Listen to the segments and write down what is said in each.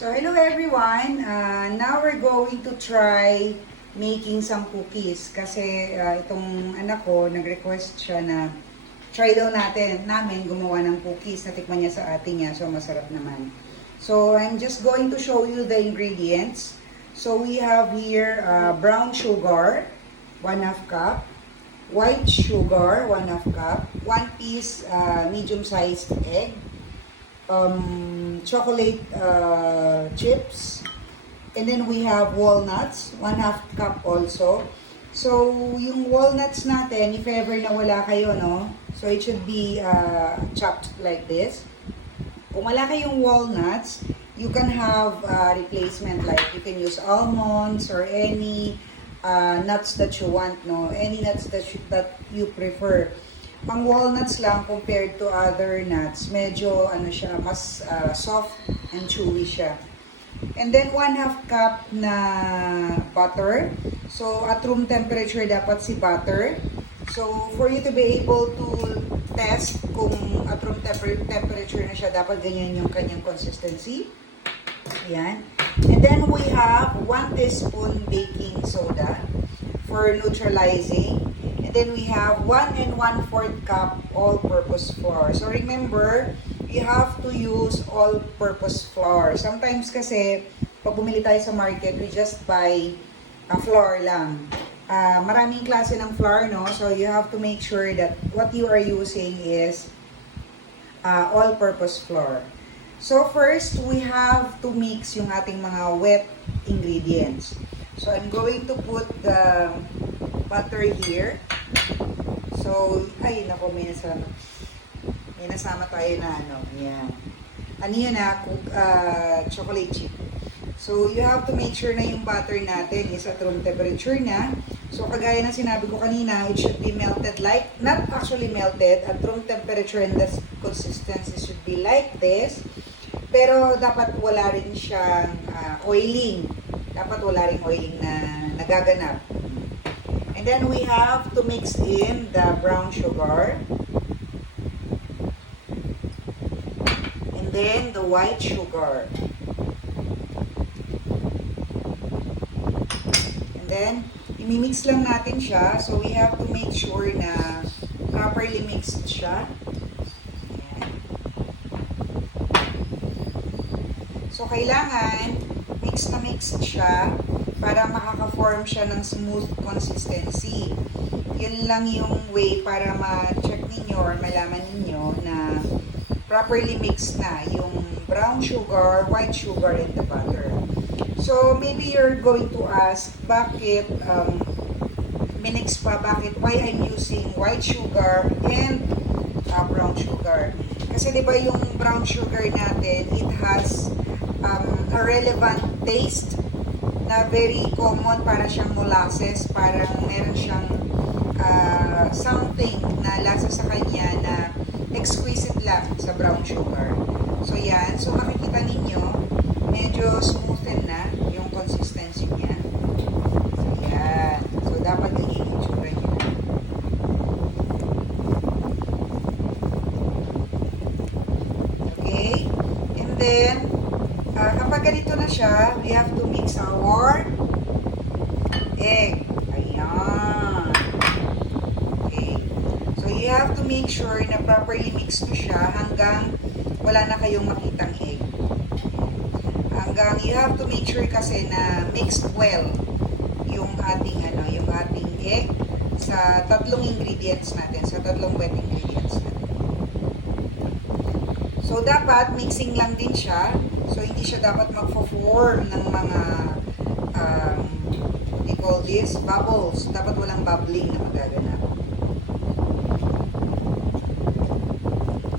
So hello everyone, now we're going to try making some cookies kasi itong anak ko nag-request siya na try daw namin gumawa ng cookies. Natikman niya sa atin niya, so masarap naman. So I'm just going to show you the ingredients. So we have here brown sugar, 1/2 cup, white sugar, 1/2 cup, 1 piece medium-sized egg, chocolate chips, and then we have walnuts, 1/2 cup also. So, yung walnuts natin, if ever na wala kayo, no? So, it should be chopped like this. Kung wala kayong walnuts, you can have replacement, like you can use almonds or any nuts that you want, no? Any nuts that you prefer. Ang walnuts lang compared to other nuts, medyo ano siya, mas soft and chewy siya. And then 1/2 cup na butter. So at room temperature dapat si butter. So for you to be able to test kung at room temperature na siya, dapat ganyan yung kanyang consistency. Ayan. And then we have 1 teaspoon baking soda for neutralizing. And then we have 1 1/4 cup all-purpose flour. So remember, you have to use all-purpose flour. Sometimes kasi, pag bumili tayo sa market, we just buy flour lang. Maraming klase ng flour, no? So you have to make sure that what you are using is all-purpose flour. So first, we have to mix yung ating mga wet ingredients. So I'm going to put the butter here. So, ay, nako, may nasama tayo na ano, yan. Ano yun chocolate chip. So, you have to make sure na yung butter natin is at room temperature na. So, kagaya ng sinabi ko kanina, it should be melted like, not actually melted, at room temperature, and the consistency should be like this. Pero, dapat wala rin siyang oiling. Dapat wala rin oiling na nagaganap. And then we have to mix in the brown sugar. And then the white sugar. And then, imimix lang natin siya. So we have to make sure na properly mixed siya. Ayan. So kailangan, mix na mix siya para makaka-form siya ng smooth consistency. Yun lang yung way para ma-check ninyo or malaman ninyo na properly mixed na yung brown sugar, white sugar, and the butter. So, maybe you're going to ask, bakit minix pa? Why I'm using white sugar and brown sugar? Kasi diba yung brown sugar natin, it has a relevant taste na very common, para siyang molasses, parang meron siyang something na lasa sa kanya na exquisite lang sa brown sugar. So yan, so makikita ninyo, medyo smoothen na yung consistency niya. So yan, so dapat ganyan yung sugar niya. Okay, and then, kapag ganito na siya, we have to mix our egg. Ayan. Okay. So, you have to make sure na properly mixed to siya hanggang wala na kayong makitang egg. Hanggang you have to make sure kasi na mixed well yung ating egg sa tatlong ingredients natin, sa tatlong wet ingredients natin. So, dapat mixing lang din siya. So, hindi siya dapat mag-form ng mga, what do you call this? Bubbles. Dapat walang bubbling na magaganap.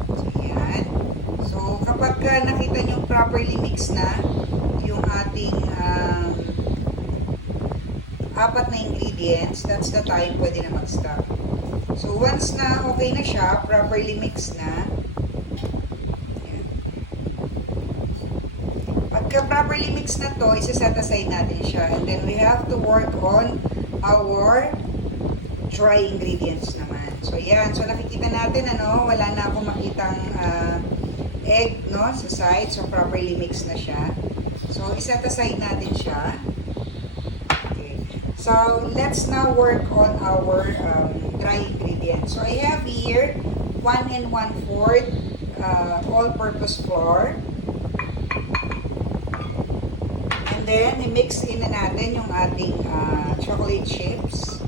So, yan. So, kapag nakita nyo properly mixed na yung ating 4 na ingredients, that's the time pwede na mag-stop. So, once na okay na siya, properly mixed na, pagka properly mixed na to, isa-set aside natin siya. And then we have to work on our dry ingredients naman. So yan, so nakikita natin wala na akong makitang egg, no, sa side. So properly mixed na siya. So, iset aside natin siya. Okay. So, let's now work on our dry ingredients. So, I have here 1 1/4 all-purpose flour. And then, i-mix in na natin yung ating chocolate chips.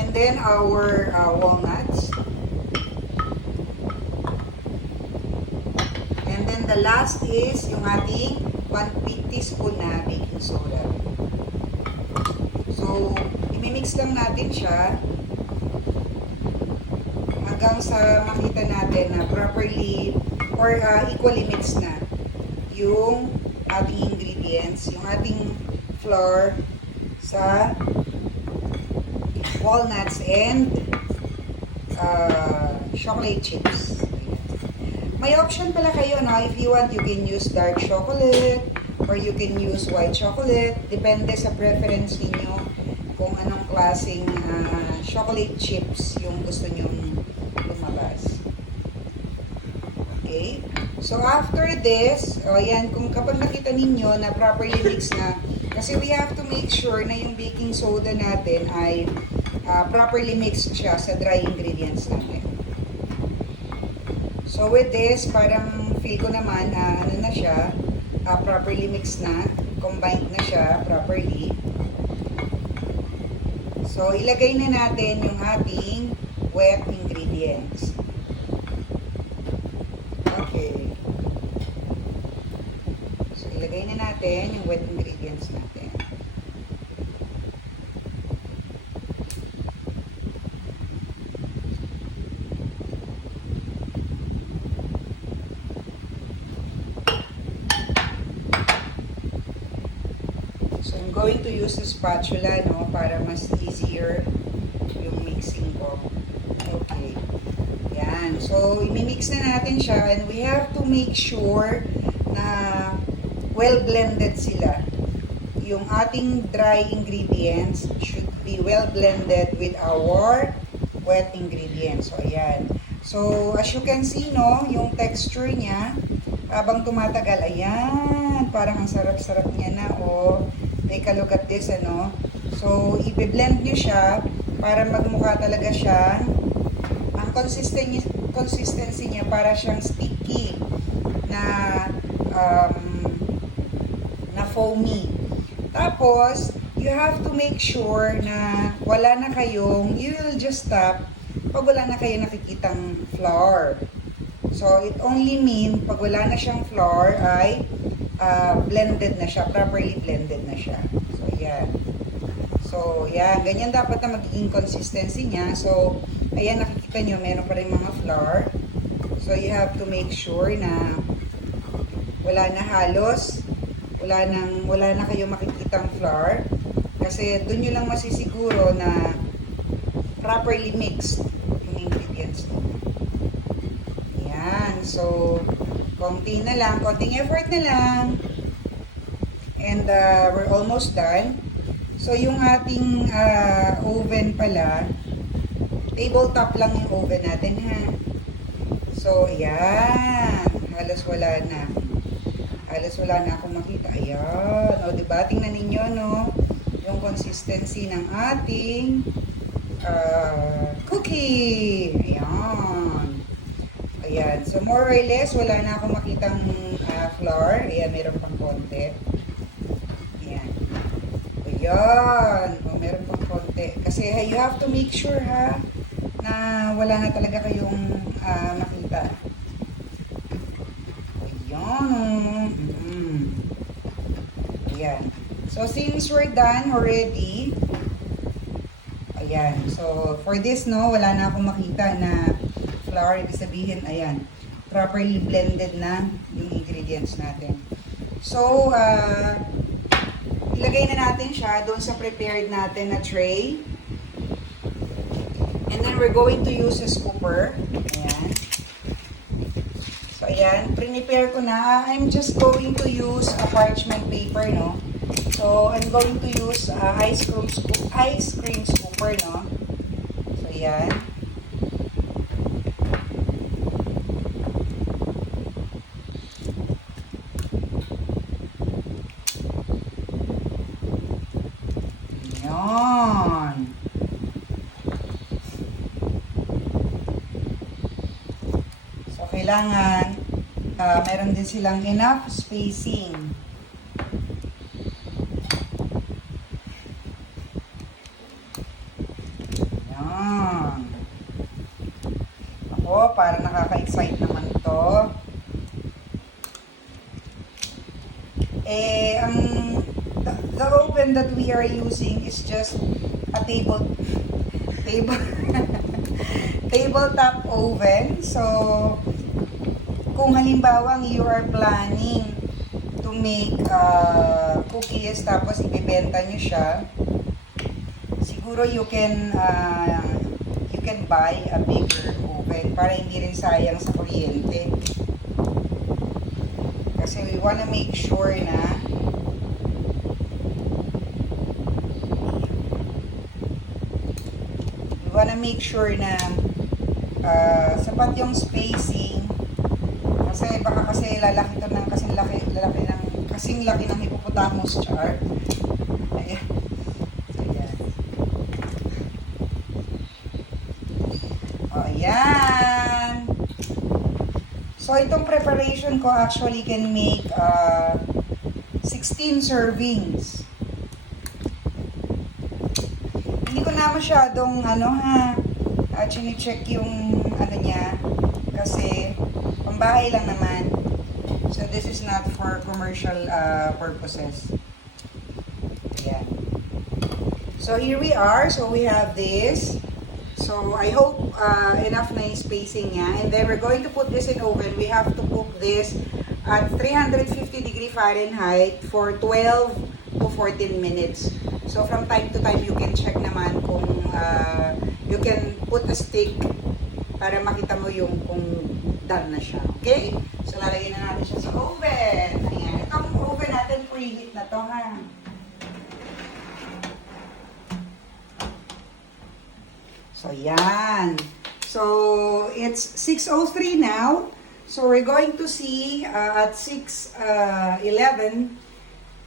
And then, our walnuts. And then, the last is yung ating 1 teaspoon na baking soda. So, imimix lang natin siya hanggang sa makita natin na properly or equally mixed na yung ating ingredients, yung ating flour sa walnuts and chocolate chips. May option pala kayo, no? If you want, you can use dark chocolate or you can use white chocolate. Depende sa preference ninyo kung anong klaseng chocolate chips yung gusto nyong lumabas. Okay? So, after this, yan, kung kapag nakita ninyo na properly mixed na, kasi we have to make sure na yung baking soda natin ay properly mixed siya sa dry ingredients natin. So, with this, parang feel ko naman na ano na siya, properly mixed na, combined na siya properly. So, ilagay na natin yung ating wet ingredients. Okay. So, ilagay na natin yung wet ingredients natin. So, I'm going to use a spatula, no, para mas easier yung mixing ko. Okay. Yan. So, imimix na natin siya and we have to make sure na well-blended sila. Yung ating dry ingredients should be well-blended with our wet ingredients. So, ayan. So, as you can see, no, yung texture niya, habang tumatagal, ayan, parang ang sarap-sarap niya na, oh. Take a look at this, ano. So, i-blend nyo siya para magmukha talaga siya. Ang consistency niya para siyang sticky na foamy. Tapos, you have to make sure na wala na kayong, you will just stop pag wala na kayo nakikitang flour. So, it only mean pag wala na siyang flour ay blended na siya, properly blended na siya. So, yan. So, yan. Ganyan dapat na magiging consistency niya. So, ayan, nakikita nyo, meron pa rin mga flour. So, you have to make sure na wala na halos, wala na kayo makikitang flour. Kasi, dun nyo lang masisiguro na properly mixed yung ingredients nyo. Yan. So, konting effort na lang. And we're almost done. So, yung ating oven pala, tabletop lang yung oven natin, ha. So, ayan. Halos wala na. Halos wala na akong makita. Ayan. O, diba? Tingnan ninyo, no? Yung consistency ng ating cookie. Ayan. Ayan. So, more or less, wala na akong makitang flour. Ayan, meron pang konti. Ayan. Ayan. O, meron pang konti. Kasi, you have to make sure, ha, na wala na talaga kayong makita. Ayan. Ayan. So, since we're done already, ayan. So, for this, no, wala na akong makita na flour, ibig sabihin, ayan, properly blended na yung ingredients natin. So, ilagay na natin siya doon sa prepared natin na tray. And then, we're going to use a scooper. Ayan. So, ayan, prepare ko na. I'm just going to use a parchment paper, no? So, I'm going to use ice cream scooper, no? So, ayan. kailangan meron din silang enough spacing. Yan. Ako, para nakaka-excite naman to. The oven that we are using is just a tabletop oven. So, kung halimbawa you are planning to make cookies tapos ibebenta nyo siya, siguro you can buy a bigger oven para hindi rin sayang sa kuryente. Kasi we wanna make sure na sapat yung spacing. Kasi baka kasi lalaki to ng kasing laki ng hippopotamus char. Ayan. Ayan. O, ayan. So, itong preparation ko actually can make 16 servings. Hindi ko na masyadong chine-check yung niya kasi pambahay lang naman. So this is not for commercial purposes. Ayan. So here we are. So we have this. So I hope enough na yung spacing niya. And then we're going to put this in oven. We have to cook this at 350 degree Fahrenheit for 12 to 14 minutes. So from time to time you can check naman kung you can put a stick para makita mo yung kung done na siya. Okay? So lalagyan na natin siya sa oven. Ayan. Itong oven natin preheat na to ha. So yan. So it's 6:03 now. So we're going to see at 6:11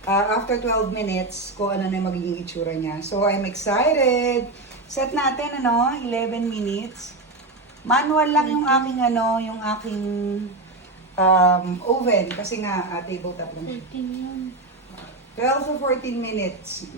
after 12 minutes kung ano na yung magiging itsura niya. So I'm excited. Set natin 11 minutes. Manual lang yung aking oven kasi nga tabletop lang. 12 to 14 minutes.